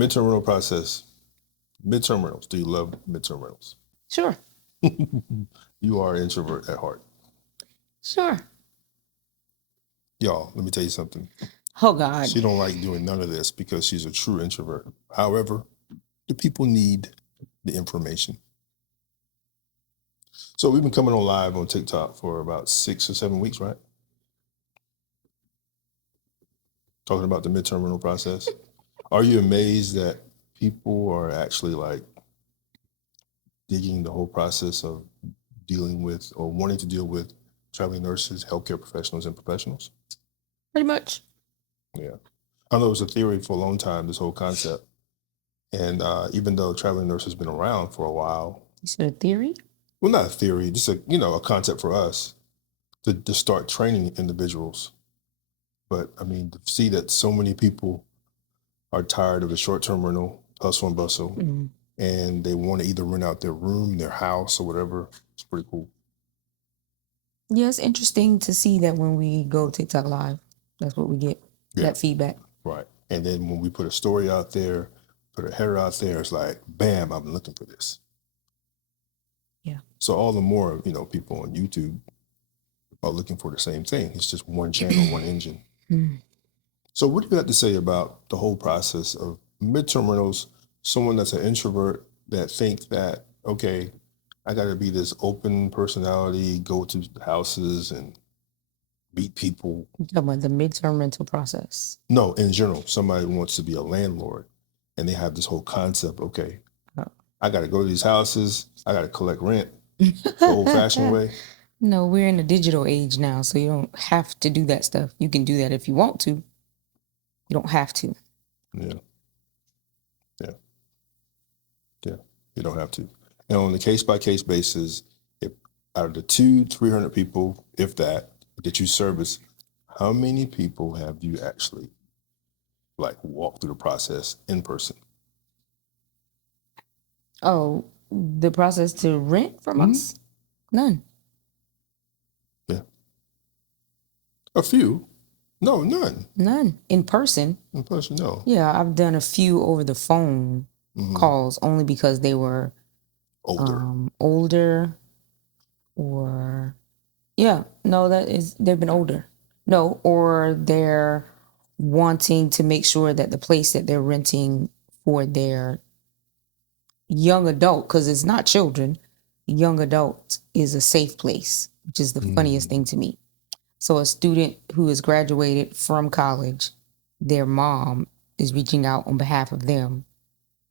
Midterm rental process. Midterm rentals. Do you love midterm rentals? Sure. You are an introvert at heart. Sure. Y'all, let me tell you something. Oh, God. She don't like doing none of this because she's a true introvert. However, the people need the information. So we've been coming on live on TikTok for about 6 or 7 weeks, right? Talking about the midterm rental process. Are you amazed that people are actually like digging the whole process of dealing with or wanting to deal with traveling nurses, healthcare professionals, and professionals? Pretty much. Yeah. I know it was a theory for a long time, this whole concept. And even though traveling nurse has been around for a while. You said a theory? Well, not a theory, just a concept for us to start training individuals. But I mean, to see that so many people are tired of the short-term rental, hustle and bustle, and they want to either rent out their room, their house, or whatever. It's pretty cool. Yeah, it's interesting to see that when we go TikTok live, that's what we get, that feedback. Right. And then when we put a story out there, put a header out there, it's like, bam, I've been looking for this. Yeah. So all the more, people on YouTube are looking for the same thing. It's just one channel, one engine. So what do you have to say about the whole process of midterm rentals? Someone that's an introvert that thinks that, okay, I got to be this open personality, go to houses and meet people. You're talking about the midterm rental process? No, in general, somebody wants to be a landlord and they have this whole concept, okay, I got to go to these houses, I got to collect rent the old-fashioned way. No, we're in a digital age now, so you don't have to do that stuff. You can do that if you want to. You don't have to. Yeah. You don't have to. And on a case-by-case basis, if out of the 200-300 people, if that you service, how many people have you actually walked through the process in person? Oh, the process to rent from us? None. Yeah. A few. No, none. None. In person? In person, no. Yeah, I've done a few over the phone calls only because they were older or they've been older. No, or they're wanting to make sure that the place that they're renting for their young adult, because it's not children, young adult is a safe place, which is the funniest thing to me. So a student who has graduated from college, their mom is reaching out on behalf of them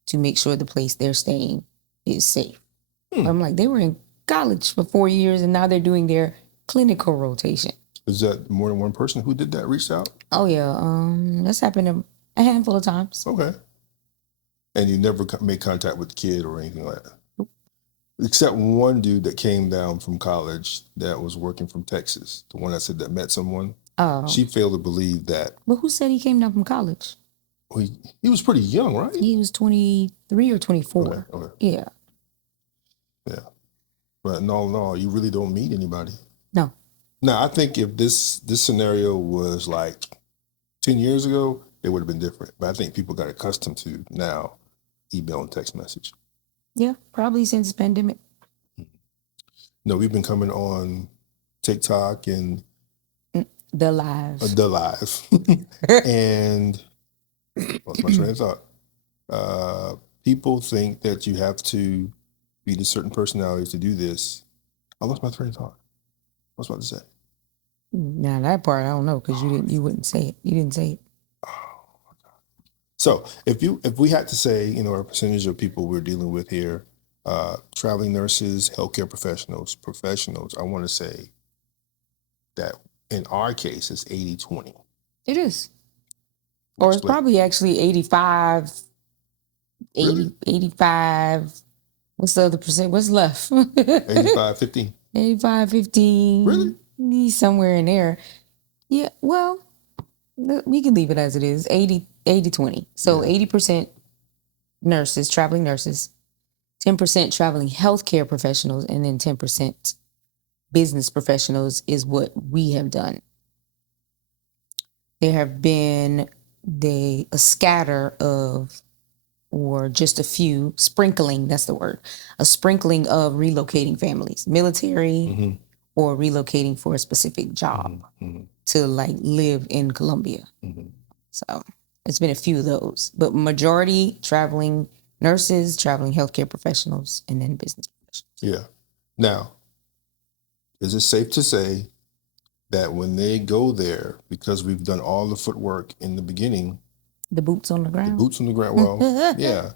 to make sure the place they're staying is safe. I'm like, they were in college for 4 years and now they're doing their clinical rotation. Is that more than one person who did that, reached out? Oh, yeah. That's happened a handful of times. Okay. And you never made contact with the kid or anything like that? Nope. Except one dude that came down from college that was working from Texas, the one I said that met someone. Oh. She failed to believe that. But who said he came down from college? He was pretty young, right? He was 23 or 24. Okay. Yeah. Yeah. But no, you really don't meet anybody. No. Now, I think if this scenario was like 10 years ago, it would have been different. But I think people got accustomed to now email and text message. Yeah, probably since the pandemic. No, we've been coming on TikTok and the live. And what's my train of thought? People think that you have to be a certain personality to do this. I lost my train of thought. I was about to say. Now that part I don't know because you wouldn't say it. You didn't say it. Oh my God. So if we had to say, our percentage of people we're dealing with here, traveling nurses, healthcare professionals, I want to say that in our case it's 80-20. It is. Or it's probably actually 85, 80, really? 85. What's the other percent? What's left? 85-15. 85-15. Really? Somewhere in there. Yeah, well, we can leave it as it is. 80-20. So 80% nurses, traveling nurses, 10% traveling healthcare professionals, and then 10% business professionals is what we have done. There have been a scatter of or just a few sprinkling, that's the word, a sprinkling of relocating families, military or relocating for a specific job to like live in Colombia. So it's been a few of those, but majority traveling nurses, traveling healthcare professionals, and then business professionals. Yeah. Now, is it safe to say that when they go there, because we've done all the footwork in the beginning, the boots on the ground? Well, yeah.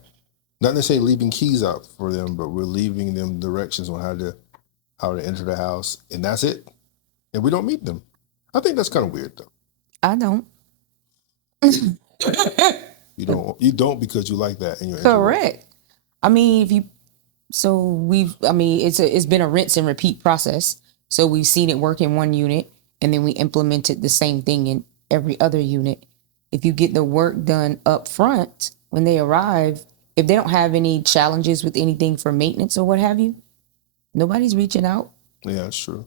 Not necessarily leaving keys out for them, but we're leaving them directions on how to enter the house, and that's it. And we don't meet them. I think that's kind of weird, though. I don't. You don't because you like that, and you're correct. I mean, it's been a rinse and repeat process. So we've seen it work in one unit, and then we implemented the same thing in every other unit. If you get the work done up front when they arrive, if they don't have any challenges with anything for maintenance or what have you, nobody's reaching out. Yeah, that's true.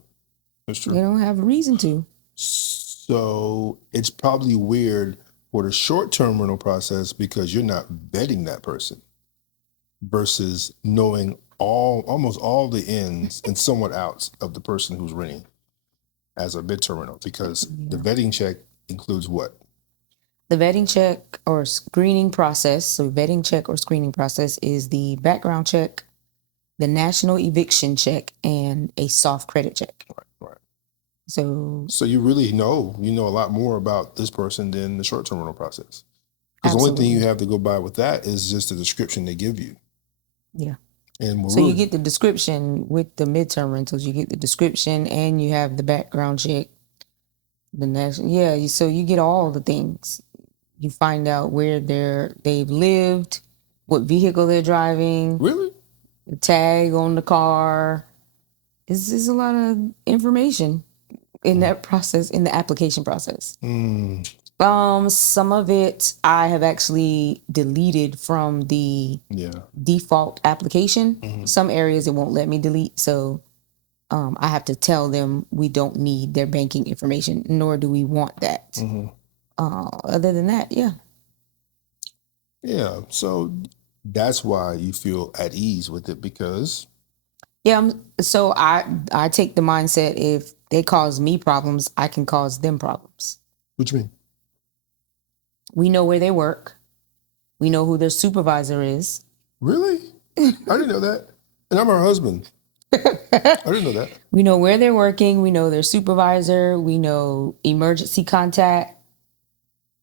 That's true. They don't have a reason to. So it's probably weird for the short-term rental process because you're not vetting that person versus knowing almost all the ins and somewhat outs of the person who's renting as a midterm rental, because the vetting check includes what? The vetting check or screening process. So vetting check or screening process is the background check, the national eviction check, and a soft credit check. Right. So you really know a lot more about this person than the short-term rental process. Because the only thing you have to go by with that is just the description they give you. Yeah. And so you get the description with the midterm rentals. You get the description and you have the background check, the national. Yeah. So you get all the things. You find out where they've lived, what vehicle they're driving. Really? The tag on the car. It's a lot of information in that process, in the application process. Some of it I have actually deleted from the default application. Some areas it won't let me delete, so I have to tell them we don't need their banking information, nor do we want that. Other than that, yeah. So that's why you feel at ease with it, because so I take the mindset, if they cause me problems, I can cause them problems. What you mean? We know where they work. We know who their supervisor is. Really? I didn't know that. And I'm her husband. I didn't know that. We know where they're working. We know their supervisor. We know emergency contact.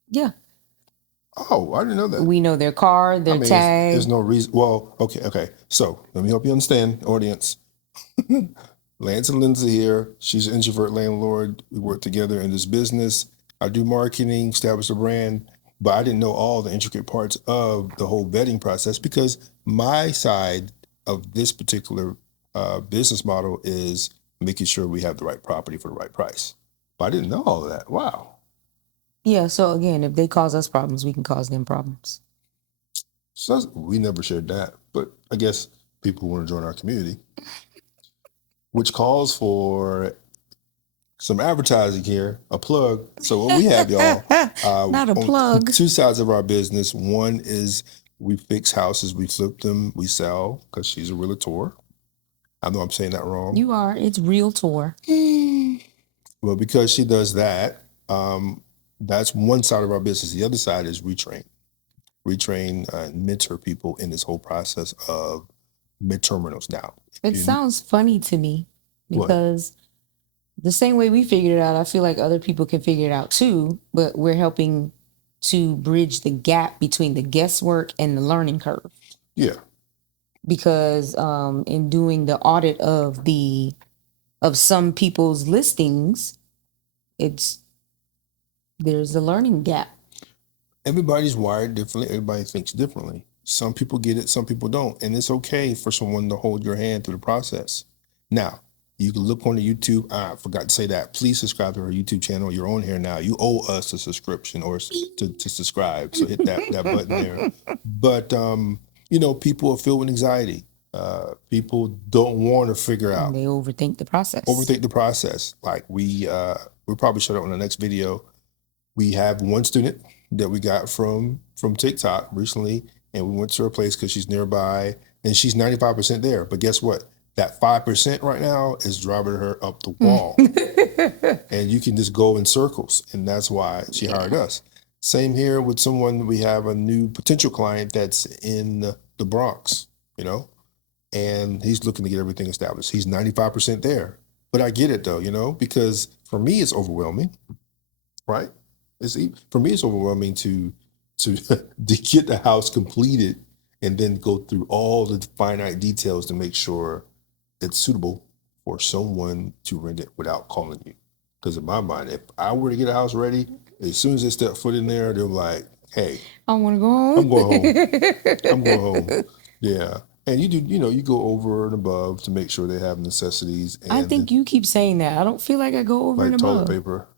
Yeah. Oh, I didn't know that. We know their car, their tag. There's no reason. Well, okay. So let me help you understand, audience. Lance and Lindsay here. She's an introvert landlord. We work together in this business. I do marketing, establish a brand, but I didn't know all the intricate parts of the whole vetting process, because my side of this particular business model is making sure we have the right property for the right price. But I didn't know all of that. Wow. Yeah, so again, if they cause us problems, we can cause them problems. So we never shared that, but I guess people who want to join our community, which calls for some advertising here, a plug. So what we have, y'all, not a plug. Two sides of our business. One is we fix houses, we flip them, we sell, because she's a realtor. I know I'm saying that wrong. You are. It's realtor. Well, because she does that, that's one side of our business. The other side is retrain and mentor people in this whole process of midterm rentals. Now, it sounds funny to me, because the same way we figured it out, I feel like other people can figure it out too, but we're helping to bridge the gap between the guesswork and the learning curve. Yeah. Because in doing the audit of some people's listings, there's a learning gap. Everybody's wired differently. Everybody thinks differently. Some people get it, some people don't. And it's okay for someone to hold your hand through the process. Now, you can look on the YouTube. I forgot to say that. Please subscribe to our YouTube channel. You're on here now. You owe us a subscription or to subscribe. So hit that button there. But, people are filled with anxiety. People don't want to figure out. And they overthink the process. Like we probably showed up on the next video. We have one student that we got from TikTok recently, and we went to her place because she's nearby, and she's 95% there. But guess what? That 5% right now is driving her up the wall. And you can just go in circles, and that's why she hired us. Same here with someone. We have a new potential client that's in the Bronx, and he's looking to get everything established. He's 95% there. But I get it though, because for me it's overwhelming, right? For me it's overwhelming to to get the house completed and then go through all the finite details to make sure it's suitable for someone to rent it without calling you. Because in my mind, if I were to get a house ready, as soon as they step foot in there, they're like, "Hey, I want to go home. I'm going home. I'm going home." Yeah. And you do, you go over and above to make sure they have necessities. And I think you keep saying that. I don't feel like I go over like and toilet above. paper.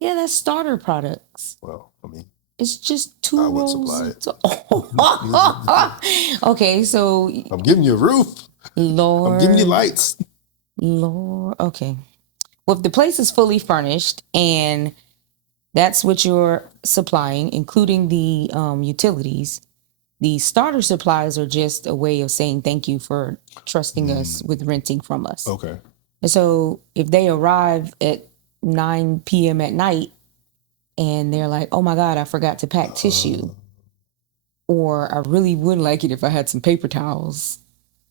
Yeah, that's starter products. Well, I mean, it's just 2 I would rolls. supply it. Okay, so I'm giving you a roof. Lord, I'm giving you lights. Lord, okay. Well, if the place is fully furnished and that's what you're supplying, including the utilities, the starter supplies are just a way of saying thank you for trusting us with renting from us. Okay. And so if they arrive at 9 p.m. at night and they're like, "Oh my God, I forgot to pack tissue," or "I really would like it if I had some paper towels,"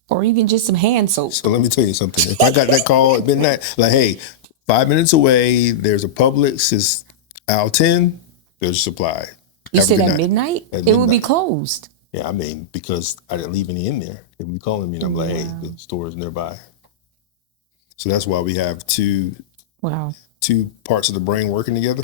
or even just some hand soap. So let me tell you something. If I got that call at midnight, like, "Hey, 5 minutes away, there's a Publix, it's aisle 10, there's a supply." You said at midnight? It would be closed. Yeah, I mean, because I didn't leave any in there. They would be calling me and I'm like, "Hey, the store is nearby." So that's why we have two parts of the brain working together.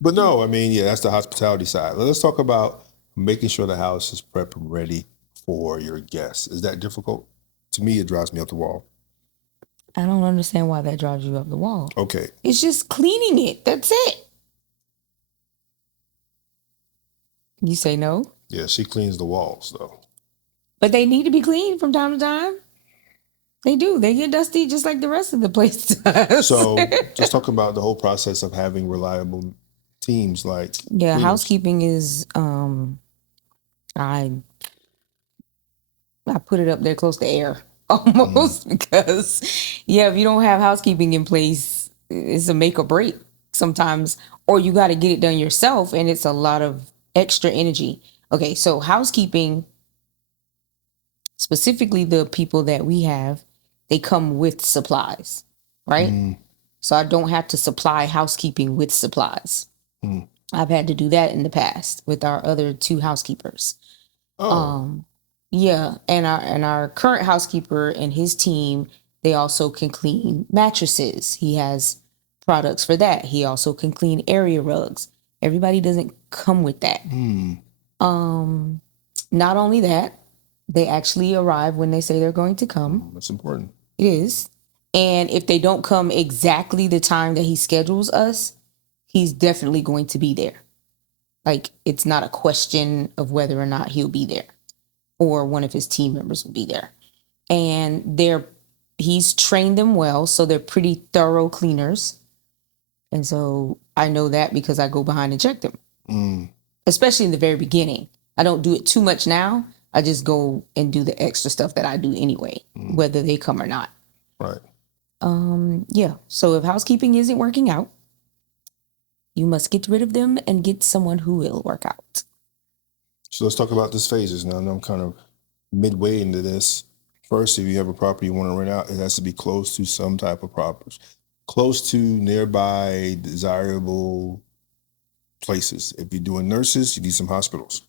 But no, I mean, yeah, that's the hospitality side. Let's talk about making sure the house is prepped and ready for your guests. Is that difficult? To me, it drives me up the wall. I don't understand why that drives you up the wall. Okay. It's just cleaning it. That's it. You say no? Yeah, she cleans the walls, though. But they need to be cleaned from time to time. They do. They get dusty just like the rest of the place does. So just talk about the whole process of having reliable teams like cleaners. Housekeeping is I put it up there close to air almost because if you don't have housekeeping in place, it's a make or break sometimes, or you got to get it done yourself and it's a lot of extra energy. Okay, so housekeeping, specifically the people that we have, they come with supplies, right? So I don't have to supply housekeeping with supplies. I've had to do that in the past with our other 2 housekeepers. Yeah, and our current housekeeper and his team, they also can clean mattresses. He has products for that. He also can clean area rugs. Everybody doesn't come with that. Not only that, they actually arrive when they say they're going to come. That's important. It is. And if they don't come exactly the time that he schedules us, he's definitely going to be there. Like, it's not a question of whether or not he'll be there or one of his team members will be there. And he's trained them well, so they're pretty thorough cleaners. And so I know that because I go behind and check them, especially in the very beginning. I don't do it too much now. I just go and do the extra stuff that I do anyway, whether they come or not. Right. Yeah. So if housekeeping isn't working out, you must get rid of them and get someone who will work out. So let's talk about this phases now. I know I'm kind of midway into this. First, if you have a property you want to rent out, it has to be close to some type of properties, close to nearby desirable places. If you're doing nurses, you need some hospitals.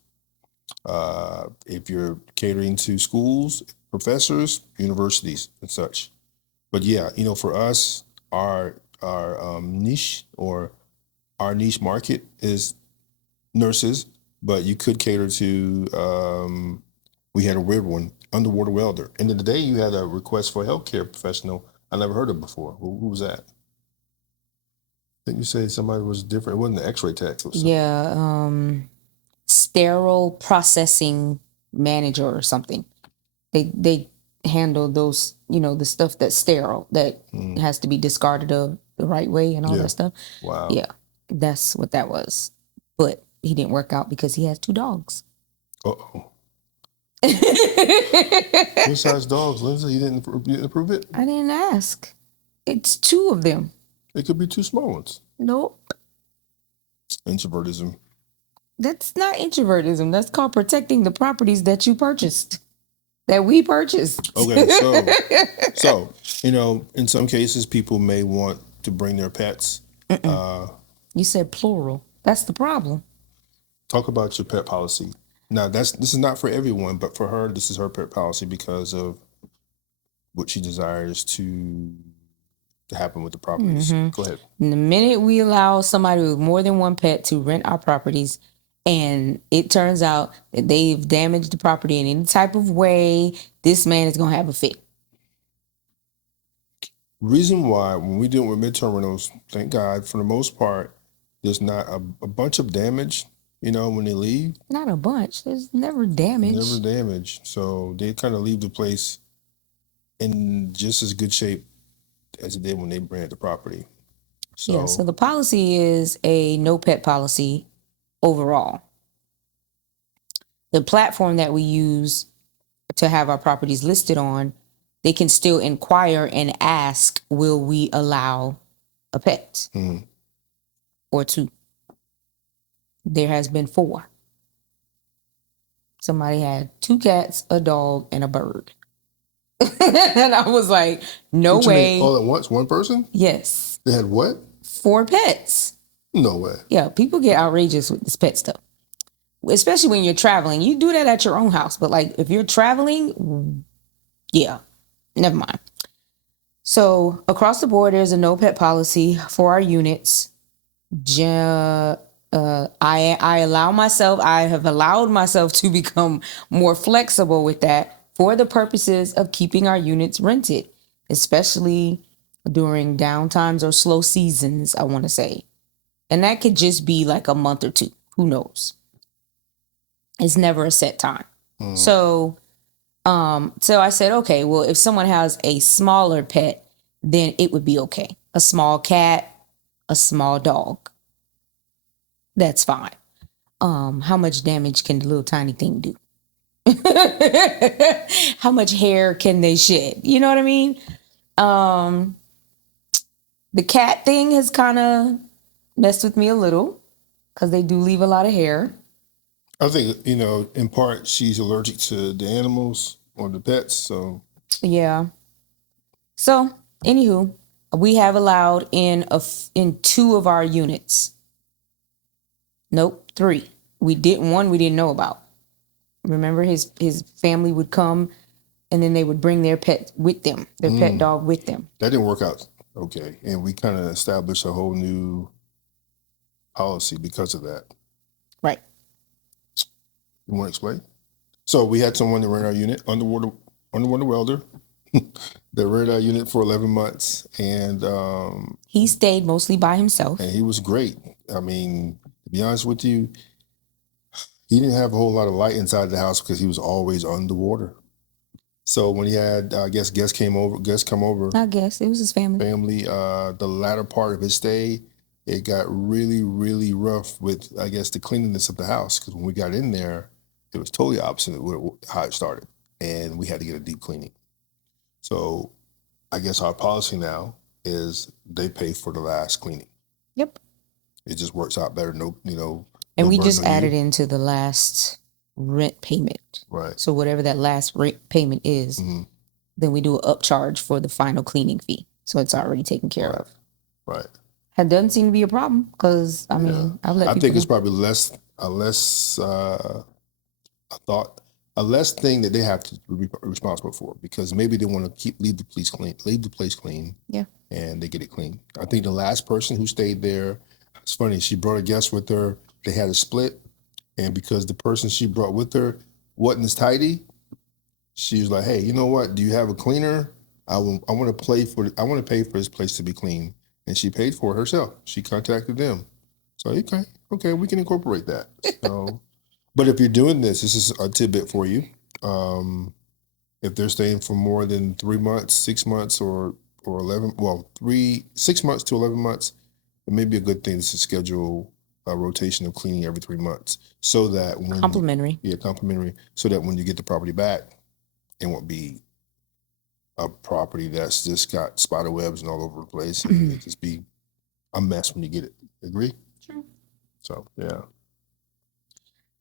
If you're catering to schools, professors, universities, and such. But yeah, for us, our niche or our niche market is nurses, but you could cater to, we had a weird one, underwater welder. And then today you had a request for a healthcare professional I never heard of before. Who was that? I think you said somebody was different. It wasn't the x-ray tech. Yeah, sterile processing manager or something. They handle those, the stuff that's sterile that has to be discarded the right way and all that stuff. Wow. Yeah, that's what that was. But he didn't work out because he has 2 dogs. Uh-oh. What size dogs, Lindsay? You didn't approve it? I didn't ask. It's 2 of them. It could be 2 small ones. Nope. Introvertism. That's not introvertism. That's called protecting the properties that you purchased, that we purchased. Okay, so in some cases, people may want to bring their pets. You said plural. That's the problem. Talk about your pet policy. Now, this is not for everyone, but for her, this is her pet policy because of what she desires to happen with the properties. Go ahead. And the minute we allow somebody with more than one pet to rent our properties, and it turns out that they've damaged the property in any type of way, this man is going to have a fit. Reason why, when we deal with midterm rentals, thank God, for the most part, there's not a bunch of damage, when they leave. Not a bunch. There's never damage. Never damage. So they kind of leave the place in just as good shape as it did when they rented the property. So the policy is a no pet policy overall. The platform that we use to have our properties listed on, they can still inquire and ask, will we allow a pet? Or 2. There has been 4. Somebody had 2 cats, a dog, and a bird. And I was like, no way. All at once, one person? Yes. They had what? 4 pets. No way. Yeah, people get outrageous with this pet stuff. Especially when you're traveling. You do that at your own house. But like if you're traveling, yeah, never mind. So across the board, there's a no pet policy for our units. I have allowed myself to become more flexible with that for the purposes of keeping our units rented, especially during downtimes or slow seasons, I want to say. And that could just be like a month or 2. Who knows? It's never a set time. So I said, okay, well, if someone has a smaller pet, then it would be okay. A small cat, a small dog. That's fine. How much damage can the little tiny thing do? How much hair can they shed? You know what I mean? The cat thing has kind of messed with me a little because they do leave a lot of hair. I think, in part, she's allergic to the animals or the pets, so. Yeah. So, anywho, we have allowed in 2 of our units. Nope, 3. We didn't know about. Remember, his family would come and then they would bring their pet with them, their pet dog with them. That didn't work out okay. And we kind of established a whole new policy because of that. Right. You want to explain? So we had someone that ran our unit, underwater welder, that ran our unit for 11 months. And he stayed mostly by himself. And he was great. I mean, to be honest with you, he didn't have a whole lot of light inside the house because he was always underwater. So when he had, I guess, guests come over. I guess it was his family. The latter part of his stay, it got really, really rough with, I guess, the cleanliness of the house. Because when we got in there, it was totally opposite of how it started. And we had to get a deep cleaning. So I guess our policy now is they pay for the last cleaning. Yep. It just works out better. And we just added into the last rent payment. Right. So whatever that last rent payment is, then we do an upcharge for the final cleaning fee. So it's already taken care of. Right. It doesn't seem to be a problem because, I mean, I've let people I think it's probably a less thing that they have to be responsible for because maybe they want to leave the place clean. Yeah. And they get it clean. I think the last person who stayed there, it's funny, she brought a guest with her. They had a split. And because the person she brought with her wasn't as tidy, she was like, hey, you know what? Do you have a cleaner? I want to pay for this place to be clean. And she paid for it herself. She contacted them. So, okay, we can incorporate that. So, but if you're doing this is a tidbit for you. If they're staying for more than 3 months, 6 months, or 6 months to 11 months, it may be a good thing to schedule a rotation of cleaning every 3 months, so that when Complimentary. complimentary, so that when you get the property back, it won't be a property that's just got spider webs and all over the place, and it just be a mess when you get it. Agree? Sure. So yeah.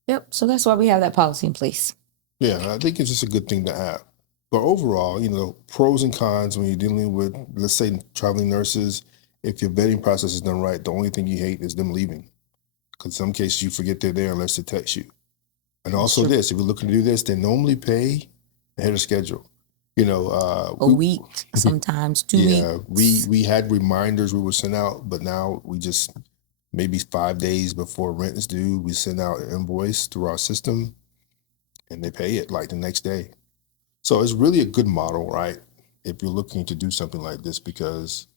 Yep. So that's why we have that policy in place. Yeah, I think it's just a good thing to have. But overall, pros and cons when you're dealing with, let's say, traveling nurses. If your vetting process is done right, the only thing you hate is them leaving. Because in some cases you forget they're there unless they text you. And also True. this, if you're looking to do this, they normally pay ahead of schedule. A week, sometimes 2 weeks. Yeah, we had reminders we would send out, but now we just maybe 5 days before rent is due, we send out an invoice through our system, and they pay it like the next day. So it's really a good model, right? If you're looking to do something like this, because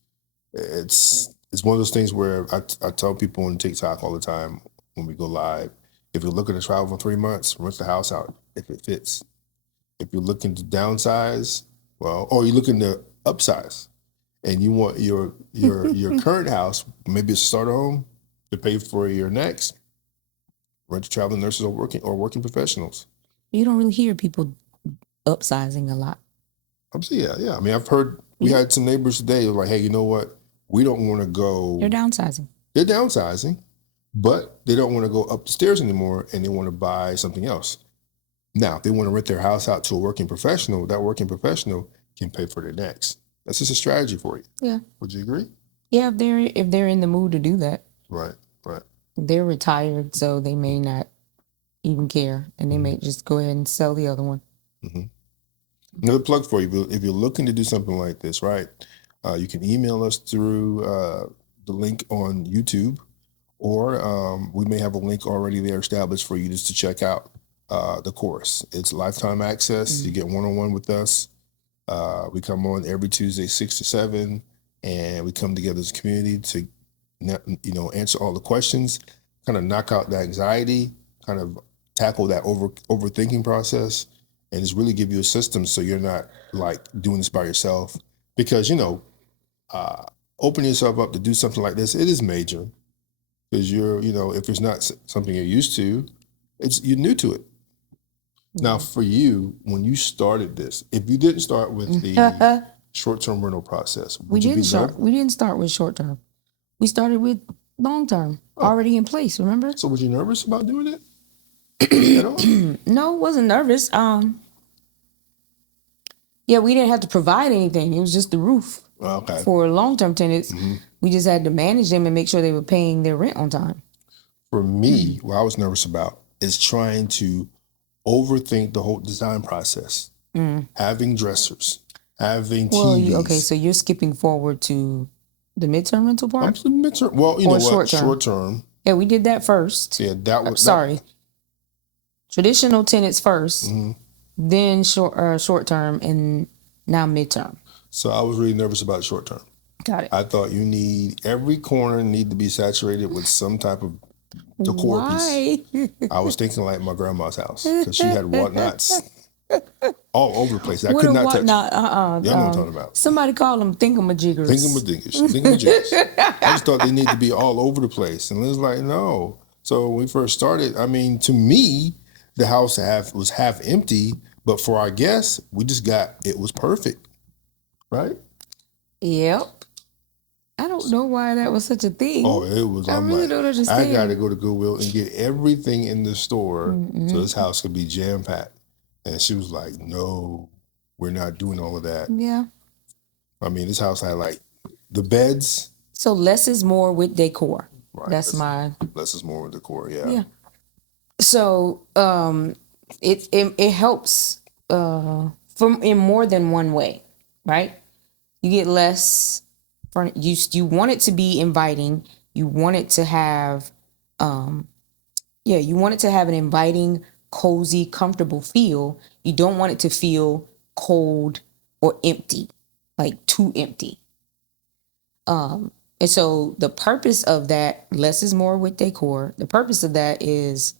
it's one of those things where I tell people on TikTok all the time when we go live, if you're looking to travel for 3 months, rent the house out if it fits. If you're looking to downsize, or you're looking to upsize, and you want your current house, maybe it's a starter home, to pay for your next, rent to traveling nurses or working professionals. You don't really hear people upsizing a lot. Yeah. I mean, I've heard we had some neighbors today who were like, hey, you know what? We don't want to go. They're downsizing. They're downsizing, but they don't want to go up the stairs anymore, and they want to buy something else. Now, if they want to rent their house out to a working professional, that working professional can pay for their next. That's just a strategy for you. Yeah. Would you agree? Yeah, if they're in the mood to do that. Right. They're retired, so they may not even care, and they may just go ahead and sell the other one. Mm-hmm. Another plug for you, if you're looking to do something like this, right? You can email us through the link on YouTube, or we may have a link already there established for you just to check out the course. It's lifetime access. You get one-on-one with us. We come on every Tuesday, 6 to 7, and we come together as a community to, answer all the questions, kind of knock out the anxiety, kind of tackle that overthinking process, and just really give you a system so you're not like doing this by yourself. Because opening yourself up to do something like this, it is major. Because if it's not something you're used to, you're new to it. Now, for you, when you started this, if you didn't start with the short-term rental process, we didn't start with short-term. We started with long-term, already in place. Remember? So, was you nervous about doing it at all? No, wasn't nervous. Yeah, we didn't have to provide anything. It was just the roof. Okay. For long-term tenants, we just had to manage them and make sure they were paying their rent on time. For me, what I was nervous about is trying to overthink the whole design process. Having dressers, having TVs. Okay, so you're skipping forward to the midterm rental part? Midterm. Well, you know what? Short term. Yeah, we did that first. Yeah, that was. Traditional tenants first, then short term, and now midterm. So I was really nervous about short term. Got it. I thought every corner need to be saturated with some type of decor piece. I was thinking like my grandma's house, because she had whatnots all over the place. I could not touch. Y'all know what I'm talking about. Somebody call them thingamajiggers. Thingamajiggers. I just thought they need to be all over the place, and it was like, no. So when we first started, I mean, to me, the house was half empty, but for our guests, it was perfect, right? Yep. I don't know why that was such a thing. Oh, it was. I really don't understand. I got to go to Goodwill and get everything in the store so this house could be jam-packed. And she was like, no, we're not doing all of that. Yeah. I mean, this house had like the beds. So less is more with decor. Right. That's less is more with decor, yeah. Yeah. So it helps in more than one way, right? You get less. You want it to be inviting. You want it to have, you want it to have an inviting, cozy, comfortable feel. You don't want it to feel cold or empty, like too empty. And so the purpose of that, less is more with decor. The purpose of that is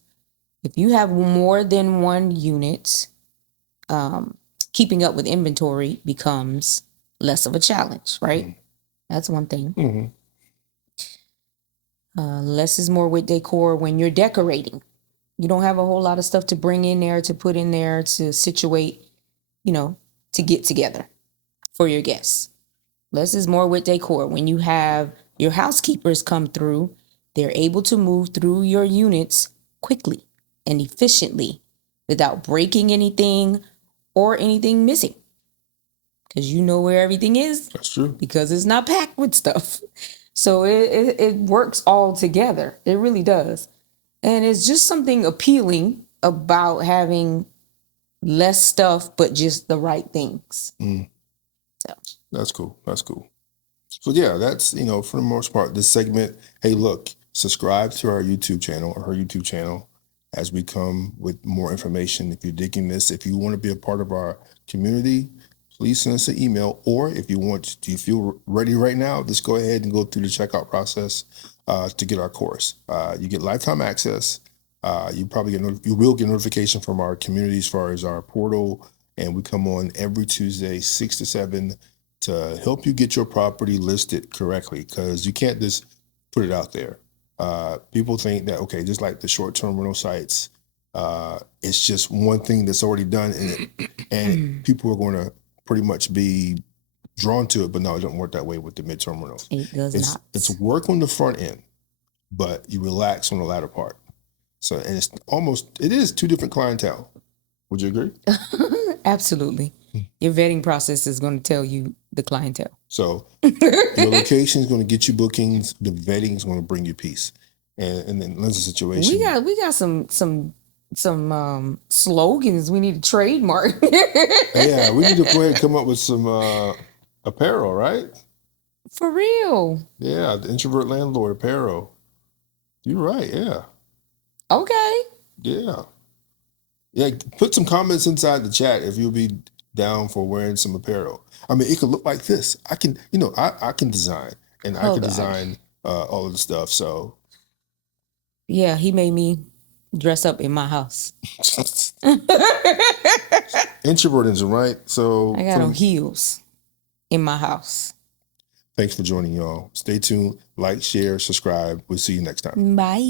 if you have more than one unit, keeping up with inventory becomes less of a challenge, right? That's one thing. Less is more with decor when you're decorating. You don't have a whole lot of stuff to bring in there, to put in there, to situate, to get together for your guests. Less is more with decor. When you have your housekeepers come through, they're able to move through your units quickly and efficiently without breaking anything or anything missing. Because you know where everything is. That's true. Because it's not packed with stuff. So it works all together. It really does. And it's just something appealing about having less stuff, but just the right things. So That's cool. That's cool. So yeah, that's, for the most part, this segment. Hey, look, subscribe to our YouTube channel or her YouTube channel as we come with more information. If you're digging this, if you want to be a part of our community, please send us an email. Or if you feel ready right now, just go ahead and go through the checkout process to get our course. You get lifetime access. You will get notification from our community as far as our portal, and we come on every Tuesday, 6 to 7, to help you get your property listed correctly, because you can't just put it out there. People think that, okay, just like the short-term rental sites, it's just one thing that's already done in it, and people are going to pretty much be drawn to it. But no, it doesn't work that way with the midterm rentals. it does not. It's work on the front end, but you relax on the latter part. So, and it is two different clientele. Would you agree? Absolutely. Your vetting process is going to tell you the clientele. So your location is going to get you bookings. The vetting is going to bring you peace. And then there's a situation. We got some slogans we need to trademark. Yeah, we need to go ahead and come up with some apparel, right? For real. Yeah, the Introvert Landlord apparel. You're right. Yeah. Okay. Yeah. Yeah. Put some comments inside the chat if you'll be down for wearing some apparel. I mean, it could look like this. I can design, and I can design all of the stuff. So yeah, he made me dress up in my house. Introvertism, right? So I got on heels in my house. Thanks for joining, y'all. Stay tuned. Like, share, subscribe. We'll see you next time. Bye.